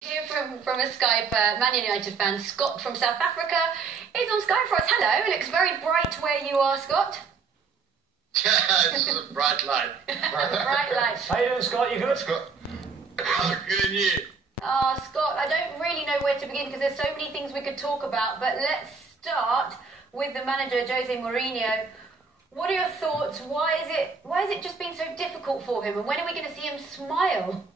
Here from a Skype, Man United fan, Scott from South Africa is on Skype for us. Hello, it looks very bright where you are, Scott. This is a bright light. Bright light. How you doing, Scott? You good? Scott. Oh, good and you? Scott, I don't really know where to begin because there's so many things we could talk about, but let's start with the manager, Jose Mourinho. What are your thoughts? Why is it just been so difficult for him, and when are we going to see him smile?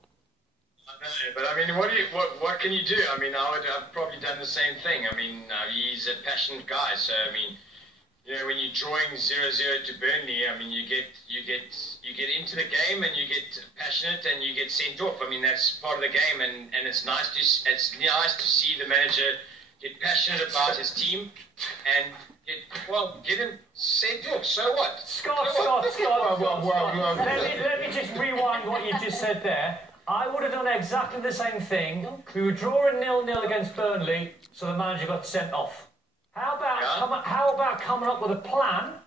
I know, but I mean, what can you do? I mean, I've probably done the same thing. I mean, he's a passionate guy, so I mean, you know, when you're drawing 0-0 to Burnley, I mean, you get into the game and you get passionate and you get sent off. I mean, that's part of the game, and it's nice to see the manager get passionate about his team and get him sent off. So what? Scott. Let me just rewind what you just said there. I would have done exactly the same thing. We were drawing 0-0 against Burnley, so the manager got sent off. How about coming up with a plan,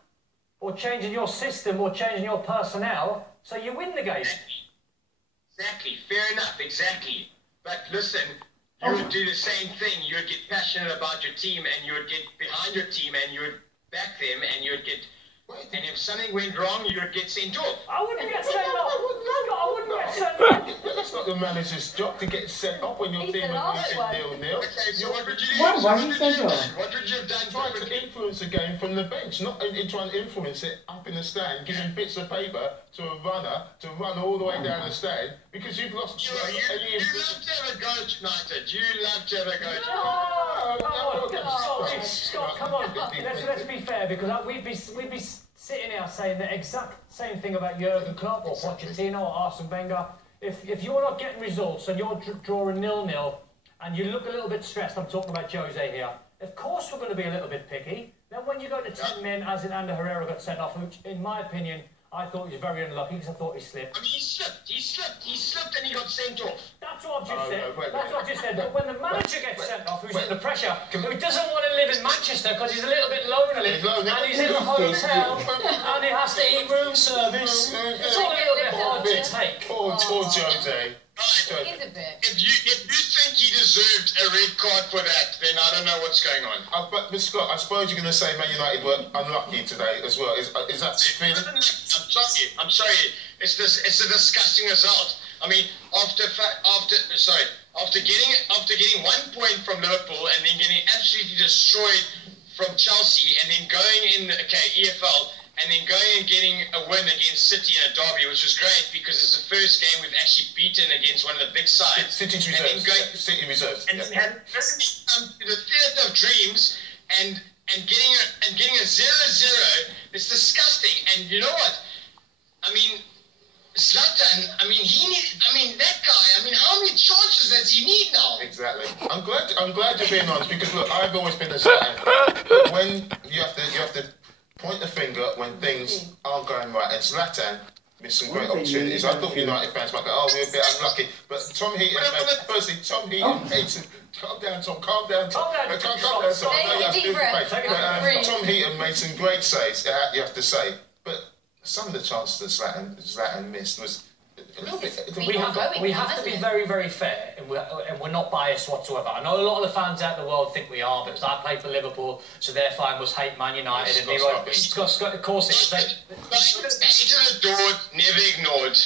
or changing your system, or changing your personnel, so you win the game? Exactly. Fair enough. Exactly. But listen, you would do the same thing. You would get passionate about your team, and you would get behind your team, and you would back them, and you would get. And if something went wrong, you would get sent off. I wouldn't get sent off. I wouldn't get sent off. That's not the manager's job to get sent off when your team is losing 0-0. Okay, so what would you do? What would you do? What would you have done? Trying to influence the game from the bench, not in trying to influence it up in the stand, giving bits of paper to a runner to run all the way down the stand because you've lost. You love to have a go at United. You love to have a go at Scott, come on. Let's be fair, because we'd be sitting here saying the exact same thing about Jurgen Klopp or Pochettino or Arsene Wenger. If you're not getting results and you're drawing 0-0 and you look a little bit stressed, I'm talking about Jose here, of course we're going to be a little bit picky. Then when you go to 10 men, as in Ander Herrera got sent off, which in my opinion, I thought he was very unlucky because I thought he slipped. I mean, he slipped and he got sent off. That's what I've just said. That's what I've just said. But when the manager gets sent off, who's under pressure, who doesn't want to live in Manchester because he's a little bit lonely, and he's in a hotel, and he has to eat room service, it's all a little bit hard to take. Poor Jose. It is a bit. If you think he deserved a red card for that, then I don't know what's going on. But Scott, I suppose you're going to say Man United were unlucky today as well. Is that the feeling? I'm sorry. It's a disgusting result. I mean, after getting 1 point from Liverpool and then getting absolutely destroyed from Chelsea and then going in EFL and then going and getting a win against City in a derby, which was great because it's the first game we've actually beaten against one of the big sides. City's reserves. City reserves. And come to the theatre of dreams and getting a 0-0. It's disgusting. And you know what? I mean, Zlatan. I mean that guy. I mean, how many chances does he need now? Exactly. I'm glad you're being honest because look, I've always been a Zlatan fan. When you have to point the finger when things aren't going right, and Zlatan missed some great opportunities. I thought United fans might go, oh, we're a bit unlucky. But Tom Heaton, calm down, Tom. Calm down, Tom. Tom Heaton made some great saves, you have to say. But some of the chances that Zlatan missed was a little bit. We have to be very, very fair, and we're not biased whatsoever. I know a lot of the fans out in the world think we are, because I played for Liverpool, so their fan must hate Man United. And Leroy, of course, it's the door, never ignored.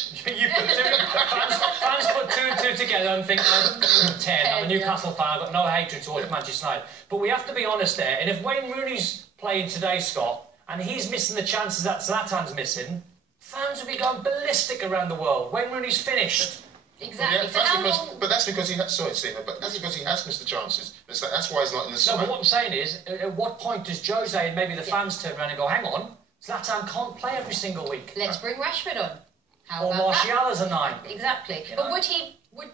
Fans put 2 and 2 together and think, I'm 10. I'm a Newcastle fan. I've got no hatred towards Manchester United. But we have to be honest there. And if Wayne Rooney's playing today, Scott, and he's missing the chances that Zlatan's missing, fans will be going ballistic around the world. Wayne Rooney's finished. Exactly. But that's because he has. Sorry, Seema, but that's because he has missed the chances. That's why he's not in the side. No, but what I'm saying is, at what point does Jose and maybe the fans turn around and go, hang on, Zlatan can't play every single week. Let's bring Rashford on. Or Martial as a 9. Exactly. But would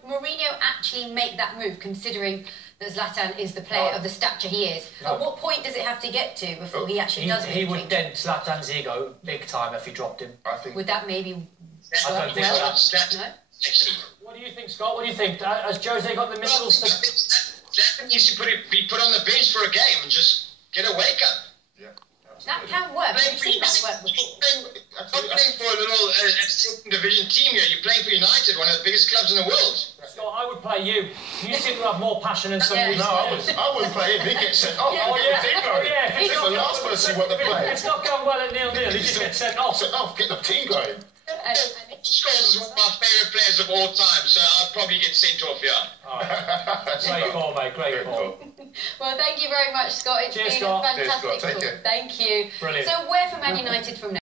Mourinho actually make that move, considering that Zlatan is the player of the stature he is? No. At what point does it have to get to before he actually does He would dent Zlatan's ego big time if he dropped him. I think. Would that maybe... I don't think so. No? What do you think, Scott? What do you think? Has Jose got the middle stuff? Zlatan needs to be put on the bench for a game and just get a wake up. Yeah. That can work. We've seen that work before. Not playing for a little second division team here. You're playing for United, one of the biggest clubs in the world. Scott, I would play you. You seem to have more passion than some reason. No, I wouldn't play him. He gets sent off. Oh, yeah. Team going. He's the last person you want to play. It's not going well at 0-0. He just gets sent off. Sent off. Get the team going. Scholes is one of my favourite players of all time, so I'd probably get sent off here. Great call, mate. Great call. Well, thank you very much, Scott. It's Cheers, been Scott. a fantastic Cheers, Scott. Take call. care. Thank you. Brilliant. So where for Man United from now?